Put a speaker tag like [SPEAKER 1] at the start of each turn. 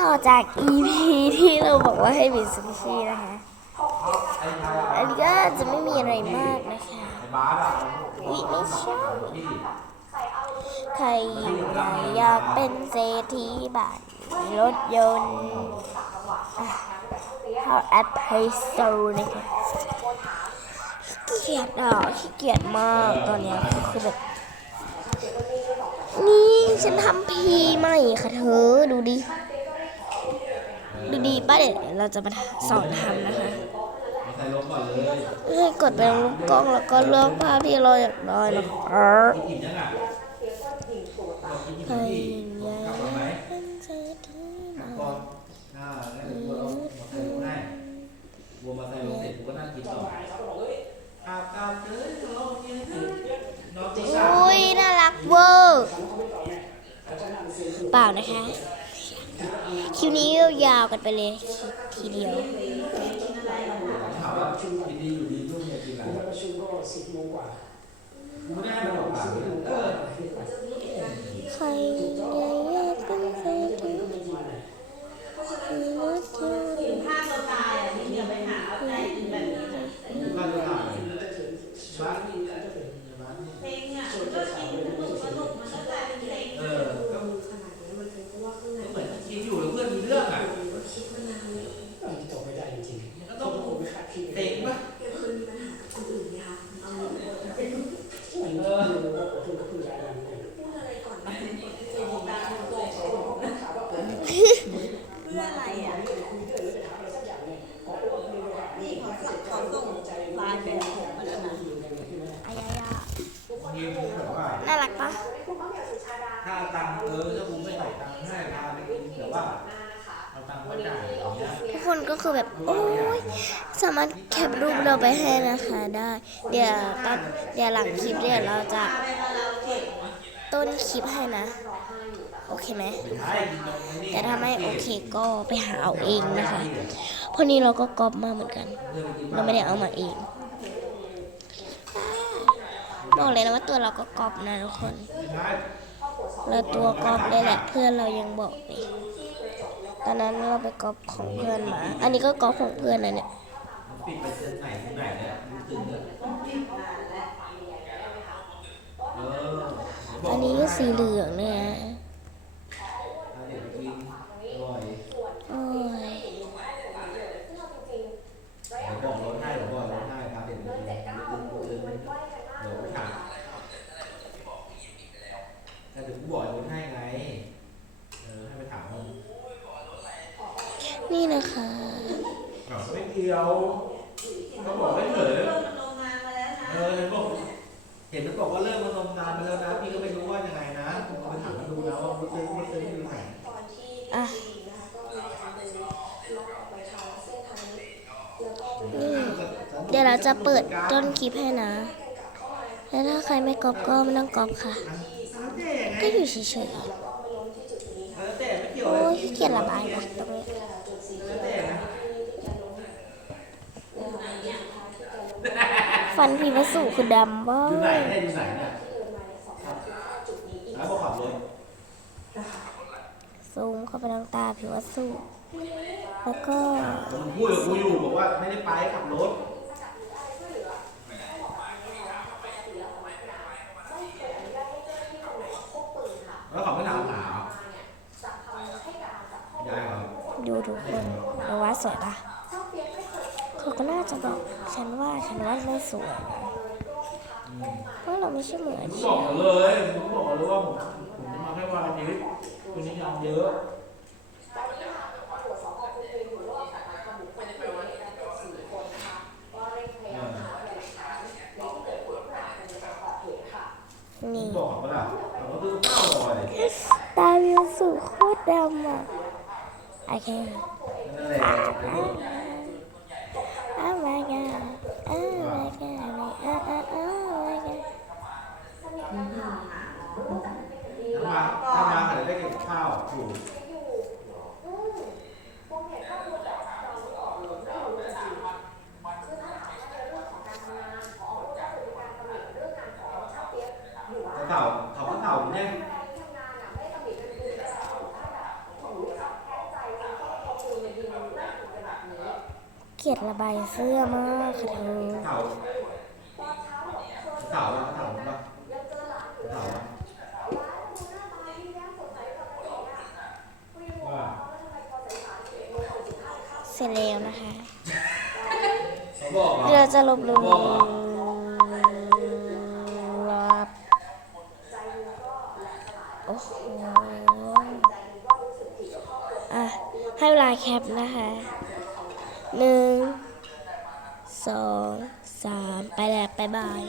[SPEAKER 1] ต่อจาก EP ที่เราบอกว่าให้มีซูชินะคะ อันนี้ก็จะไม่มีอะไรมากนะคะวิไม่ใช่ใครอยากเป็นเศรษฐีบ้านรถยนต์เข้าแอป Play Store นะคะขี้เกียจอะขี้เกียจมากตอนนี้คือแบบนี่ฉันทำพีใหม่ค่ะเธอ ดูดิ ดูดีป้าเดี๋ยวเราจะมาสอนทำนะคะ
[SPEAKER 2] ใส่ลมก่อนเลย
[SPEAKER 1] ให้กดไปรูปกล้องแล้วก็เลือกภาพที่เราอยากได้นะคะ
[SPEAKER 2] กินอิ่มยังอะบอกกินอิ่ม
[SPEAKER 1] ใคร
[SPEAKER 2] ที่
[SPEAKER 1] อยาก
[SPEAKER 2] กลับมาไหม
[SPEAKER 1] เป็นเศรษฐีบ้าน
[SPEAKER 2] ก่อนหน้าแล้วกูเอามาใส่ลงให้วัวมาใส่ลงเสร็จกูก็นั่งกินต่ออาบอาบเลยนอนกินนอนตีสาม
[SPEAKER 1] อุ้ยน่ารักเวอร์เปล่านะคะ คลิปนี้ยาวๆกันไปเลยทีเดียว
[SPEAKER 2] ถามว่ากินดีอยู่ดีลูกเนี่ยกินอะไรกูไม่ได้ให้มันออกปากเลยเออ
[SPEAKER 1] ใครอยากเป็นเศรษฐีมีรถยนต์
[SPEAKER 3] ถ้าเราตายอะนี่อย่าไปหาเอาใจแบบนี้นะ
[SPEAKER 2] กูก็จะถามเลยบ้านบ้าน
[SPEAKER 3] เพลงอะมันก็กินสนุกสนุกมันก็กลายเป็นเพลง
[SPEAKER 2] เออก็เหมือนกินอยู่แล้วเพื่อนมีเรื่องอะ
[SPEAKER 4] ตกไม่ได้จริง
[SPEAKER 2] ก็ต้องเพลงป่ะ
[SPEAKER 4] ๆมันคือคือการมันคือคือการมัน
[SPEAKER 3] เพื่ ออะไรอะนี่เขาสั่งเขาส่งไลน์เป็นผมมาแล้วนะ
[SPEAKER 1] อายายา
[SPEAKER 2] มีผมแบบว่า
[SPEAKER 1] น่ารักปะ
[SPEAKER 2] ถ้าเอาตังค์เออถ้ากูไม่ใส่ตังค์ให้พาไปกินแต่ว่าเอาตังค์มาจ่ายอย่างเงี้ย
[SPEAKER 1] ทุกคนก็คือแบบ โอ้ยสามารถแคปรูปเราไปให้นะคะได้ เดี๋ยวตอนเดี๋ยวหลังคลิปเดี๋ยวเราจะ
[SPEAKER 3] พาไปคาราโอเกะ
[SPEAKER 1] ต้นคลิปให้นะ โอเคไหมแต่ถ้าไม่โอเคก็ไปหาเอาเองนะคะเพราะนี้เราก็ก๊อปมาเหมือนกัน เราไม่ได้เอามาเองบอกเลยนะว่าตัวเราก็ก๊อปนะทุกคนเราตัวก๊อปเลยแหละเพื่อนเรายังบอกเลยตอนนั้นเราไปก๊อปของเพื่อนมา อันนี้ก็ก๊อปของเพื่อนนะเนี่ย
[SPEAKER 2] ปิดไปตรงไหนตรงไหนเนี่ยมึงตึงเลยเออ
[SPEAKER 1] อันนี้ก็สีเหลืองเนี่ยนะ
[SPEAKER 2] เดี๋ยวกินอร่อย
[SPEAKER 1] โอ้ย
[SPEAKER 2] เดี๋ยว บอกรถให้เดี๋ยวบอกรถให้พาเด็กไปกินตึงตึงเดี๋ยวถามแต่เดี๋ยวกูบอกรถให้ไง เออให้ไปถามมัน
[SPEAKER 1] นี่นะคะ
[SPEAKER 2] อ้าวไม่เกี่ยวเขาบอกไม่เถอะ
[SPEAKER 3] มันลงมามาแล้วนะ
[SPEAKER 2] เออเห็นบอกเห็นมันบอกว่าเลิกมานมนานไปแล้วนะพี่ก็ไม่รู้ว่ายังไงนะผมก็ไปถามมันดูนะว่ามันซื้อมันซื้ออยู่ไหน
[SPEAKER 1] อะนี่เดี๋ยวเรา จะเปิดต้นคลิปให้นะ แล้วถ้าใครไม่ก๊อปก็ไม่ต้องก๊อปค่ะ ก็อยู่เฉยๆ
[SPEAKER 2] แล้วแต่ไม่เกี่ยว
[SPEAKER 1] โอ้
[SPEAKER 2] อะไร
[SPEAKER 1] ยเกียระบายว่ะตรงนี้ฟันพีวัสดุคือดำบ้า
[SPEAKER 2] อยู่ไหนเนี่ยอยู่ไหนเนี่ยแล้วบอกขับรถ
[SPEAKER 1] ซูมเข้าไปทางตาผิววัสดุแล้วก็
[SPEAKER 2] ผมพูดกับกูอยู่บอกว่าไม่ได้ไปขับรถแล้วเขาไม่ถามหาเหรอยายเหรอ
[SPEAKER 1] ดู ทุกคนเราว่าสวยปะเขาก็น่าจะบอกฉันว่าฉันว่าไม่สวยนะเพราะเราไม่ใช่มืออา
[SPEAKER 2] ผม
[SPEAKER 1] ชี
[SPEAKER 2] บอก
[SPEAKER 1] พ
[SPEAKER 2] เขาเลยผมบอกเขาเลยว่าผมผมจะมาแค่วันอาทิตย์วันนี้งานเยอะ
[SPEAKER 1] นี่
[SPEAKER 2] บอกเขาล่ะเขาก็คือเป้าลอย
[SPEAKER 1] ตาวิวสุโคตรดำอะ โอเค
[SPEAKER 2] นั่นแหละ
[SPEAKER 1] Oh my god Oh my god Oh oh oh my god
[SPEAKER 2] ถ้ามาถ้ามาขนาดได้กินข้าวถูก กระเต่าเขากระเต่าเนี่ย
[SPEAKER 1] เกียดระบายเสื้อมากค่ะเธอ
[SPEAKER 2] เถาเถาอะเถาเถาอะว่า
[SPEAKER 1] เสร็จแล้วนะคะ
[SPEAKER 2] เรอ
[SPEAKER 1] เราจะลบลงรับโอ้โหอะให้เวลาแคปนะคะ หนึ่งสองสามไปแล้วบ๊ายบาย